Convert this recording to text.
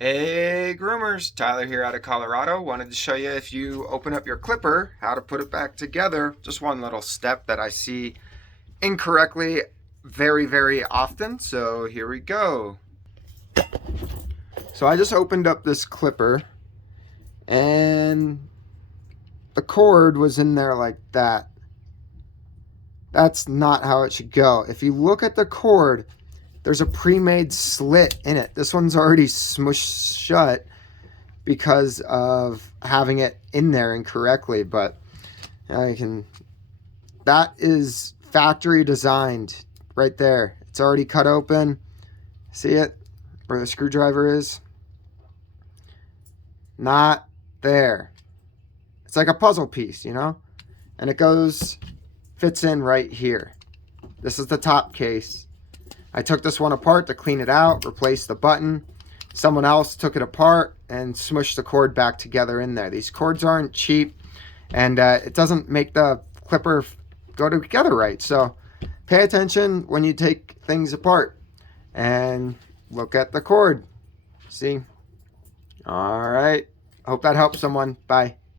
Hey groomers, Tyler here out of Colorado. Wanted to show you if you open up your clipper, how to put it back together. Just one little step that I see incorrectly very often. So here we go. So I just opened up this clipper and the cord was in there like that. That's not how it should go. If you look at the cord, there's a pre-made slit in it. This one's already smushed shut because of having it in there incorrectly, but that is factory designed right there. It's already cut open. See it where the screwdriver is? Not there. It's like a puzzle piece, and it fits in right here. This is the top case. I took this one apart to clean it out, replace the button. Someone else took it apart and smushed the cord back together in there. These cords aren't cheap, and it doesn't make the clipper go together right. So pay attention when you take things apart and look at the cord. See? All right. Hope that helps someone. Bye.